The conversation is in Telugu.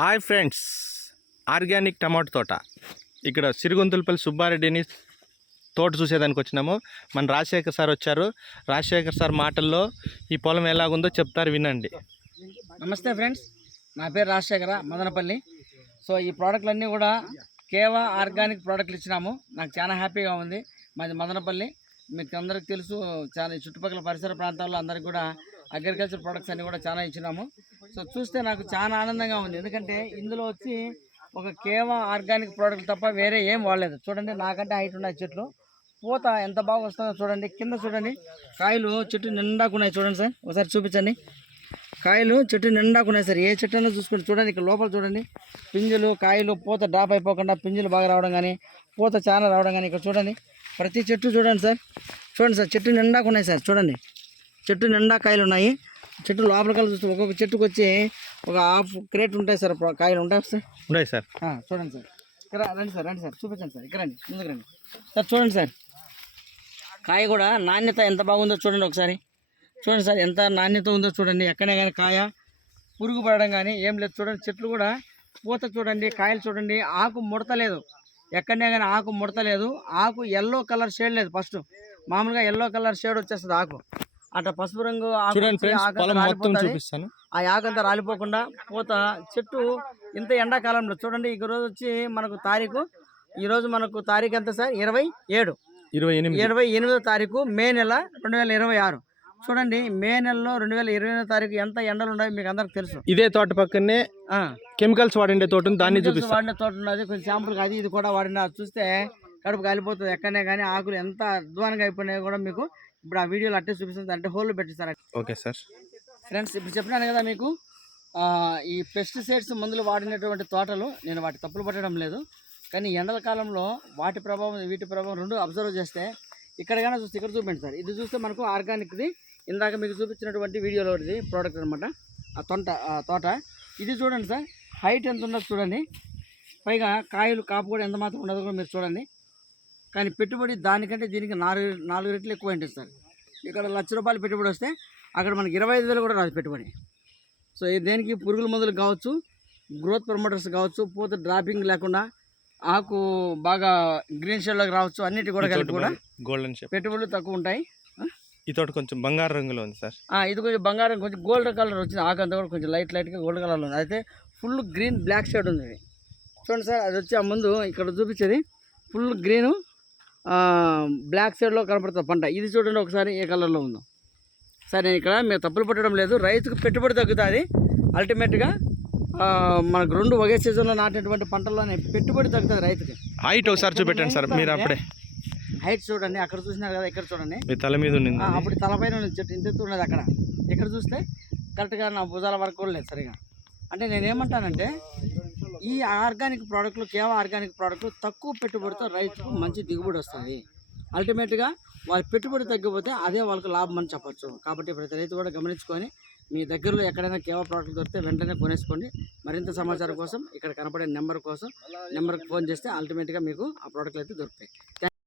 హాయ్ ఫ్రెండ్స్, ఆర్గానిక్ టమాటో తోట ఇక్కడ సిరిగొంతులపల్లి సుబ్బారెడ్డిని తోట చూసేదానికి వచ్చినాము. మన రాజశేఖర్ సార్ వచ్చారు. రాజశేఖర్ సార్ మాటల్లో ఈ పొలం ఎలాగుందో చెప్తారు, వినండి. నమస్తే ఫ్రెండ్స్, నా పేరు రాజశేఖర, మదనపల్లి. సో ఈ ప్రోడక్ట్లన్నీ కూడా కేవా ఆర్గానిక్ ప్రోడక్ట్లు ఇచ్చినాము. నాకు చాలా హ్యాపీగా ఉంది. మాది మదనపల్లి, మీకు అందరికి తెలుసు. చాలా చుట్టుపక్కల పరిసర ప్రాంతాల్లో అందరికి కూడా అగ్రికల్చర్ ప్రోడక్ట్స్ అన్నీ కూడా చాలా ఇచ్చినాము. సో చూస్తే నాకు చాలా ఆనందంగా ఉంది, ఎందుకంటే ఇందులో వచ్చి ఒక కేవా ఆర్గానిక్ ప్రోడక్ట్ తప్ప వేరే ఏం వాడలేదు. చూడండి, నాకంటే హైట్ ఉన్నాయి చెట్లు, పూత ఎంత బాగా వస్తుందో చూడండి. కింద చూడండి, కాయలు చెట్టు నిండాకున్నాయి. చూడండి సార్, ఒకసారి చూపించండి. కాయలు చెట్టు నిండాకున్నాయి సార్. ఏ చెట్టు అయినా చూసుకుంటే చూడండి, ఇక్కడ లోపల చూడండి, పింజలు కాయలు పూత డ్రాప్ అయిపోకుండా పింజలు బాగా రావడం కానీ, పూత చాలా రావడం కానీ. ఇక్కడ చూడండి, ప్రతి చెట్టు చూడండి సార్. చూడండి సార్, చెట్టు నిండాకున్నాయి సార్. చూడండి, చెట్టు నిండా కాయలు ఉన్నాయి. చెట్టు లోపలికల్లా చూస్తే ఒక్కొక్క చెట్టుకు వచ్చి ఒక హాఫ్ క్రేట్ ఉంటాయి సార్, కాయలు ఉంటాయి సార్. ఉన్నాయి సార్. చూడండి సార్, ఇక్కడ రండి సార్, రండి సార్, చూపించండి సార్. ఇక్కడ రండి, ముందుకు రండి సార్. చూడండి సార్, కాయ కూడా నాణ్యత ఎంత బాగుందో చూడండి ఒకసారి. చూడండి సార్, ఎంత నాణ్యత ఉందో చూడండి. ఎక్కడే కానీ కాయ పురుగు పడడం కానీ ఏం లేదు. చూడండి, చెట్లు కూడా పూత చూడండి, కాయలు చూడండి, ఆకు ముడత లేదు. ఎక్కడనే కానీ ఆకు ముడత లేదు. ఆకు ఎల్లో కలర్ షేడ్ లేదు. ఫస్ట్ మామూలుగా ఎల్లో కలర్ షేడ్ వచ్చేస్తుంది ఆకు, అట్లా పసుపు రంగు ఆకు. ఆ ఆకంతా రాలిపోకుండా పూత చెట్టు ఇంత ఎండాకాలంలో చూడండి. ఈ రోజు వచ్చి మనకు తారీఖు, ఈరోజు మనకు తారీఖు ఎంత సార్? 28వ తారీఖు మే నెల 2026. చూడండి, మే నెలలో 2028వ తారీఖు ఎంత ఎండలు ఉన్నాయి మీకు అందరికి తెలుసు. ఇదే తోట పక్కనే కెమికల్స్ వాడిండే తోట, దాన్ని వాడిన తోట ఉన్నది. కొంచెం శాంపుల్గా అది ఇది కూడా వాడిన చూస్తే కడుపు కాలిపోతుంది. ఎక్కడనే కానీ ఆకులు ఎంత అధ్వానంగా అయిపోయినాయి కూడా మీకు ఇప్పుడు ఆ వీడియోలో అట్టే చూపిస్తుంది, అంటే హోల్లో పెట్టిస్తారు. Okay sir. ఫ్రెండ్స్, ఇప్పుడు చెప్పినాను కదా మీకు, ఈ పెస్టిసైడ్స్ మందులు వాడినటువంటి తోటలు నేను వాటి తప్పులు పట్టడం లేదు, కానీ ఎండల కాలంలో వాటి ప్రభావం వీటి ప్రభావం రెండు అబ్జర్వ్ చేస్తే ఇక్కడైనా చూస్తే ఇక్కడ చూపించండి సార్. ఇది చూస్తే మనకు ఆర్గానిక్ది, ఇందాక మీకు చూపించినటువంటి వీడియోలో ప్రోడక్ట్ అనమాట. ఆ తోట ఇది చూడండి సార్, హైట్ ఎంత ఉన్నదో చూడండి. పైగా కాయలు కాపు కూడా ఎంత మాత్రం ఉండదో కూడా మీరు చూడండి. కానీ పెట్టుబడి దానికంటే దీనికి 4 రెట్లు ఎక్కువ ఉంటుంది సార్. ఇక్కడ ₹1,00,000 పెట్టుబడి వస్తే అక్కడ మనకి 25,000 కూడా రాదు పెట్టుబడి. సో దేనికి పురుగుల మందులు కావచ్చు, గ్రోత్ ప్రమోటర్స్ కావచ్చు, పూత డ్రాపింగ్ లేకుండా ఆకు బాగా గ్రీన్ షేడ్లోకి రావచ్చు, అన్నిటి కూడా కలిపి కూడా గోల్డెన్ షేప్ పెట్టుబడులు తక్కువ ఉంటాయి. ఈ తోట కొంచెం బంగారు రంగులో ఉంది సార్. ఇది కొంచెం బంగారం, కొంచెం గోల్డ్ కలర్ వచ్చింది. ఆకు అంతా కూడా కొంచెం లైట్గా గోల్డ్ కలర్లో ఉంది. అయితే ఫుల్ గ్రీన్ బ్లాక్ షేడ్ ఉంది. ఇది చూడండి సార్, అది వచ్చి ఆ ముందు ఇక్కడ చూపించేది ఫుల్ గ్రీను బ్లాక్ షేడ్లో కనపడుతుంది పంట. ఇది చూడండి ఒకసారి ఏ కలర్లో ఉందో. సరే, నేను ఇక్కడ మేము తప్పులు పట్టడం లేదు. రైతుకు పెట్టుబడి తగ్గుతుంది. అల్టిమేట్గా మనకు 2 ఒకే సీజన్లో నాటినటువంటి పంటల్లోనే పెట్టుబడి తగ్గుతుంది రైతుకి. హైట్ ఒకసారి చూపెట్టండి సార్ మీరు. అప్పుడే హైట్ చూడండి, అక్కడ చూసినారు కదా, ఇక్కడ చూడండి, మీ తల మీద ఉంది. అప్పుడు తలపైన చెట్టు ఇంత ఉన్నది అక్కడ. ఇక్కడ చూస్తే కరెక్ట్గా నా భుజాల వరకు కూడా లేదు సరిగా. అంటే నేనేమంటానంటే, ఈ ఆర్గానిక్ ప్రోడక్ట్లు, కేవలం ఆర్గానిక్ ప్రోడక్ట్లు తక్కువ పెట్టుబడితో రైతుకు మంచి దిగుబడి వస్తుంది. అల్టిమేట్గా వాళ్ళ పెట్టుబడి తగ్గిపోతే అదే వాళ్ళకి లాభం అని చెప్పొచ్చు. కాబట్టి ప్రతి రైతు కూడా గమనించుకొని మీ దగ్గరలో ఎక్కడైనా కేవలం ప్రోడక్ట్లు దొరికితే వెంటనే కొనేసుకోండి. మరింత సమాచారం కోసం ఇక్కడ కనపడే నెంబర్కి ఫోన్ చేస్తే అల్టిమేట్గా మీకు ఆ ప్రోడక్ట్లు అయితే దొరుకుతాయి.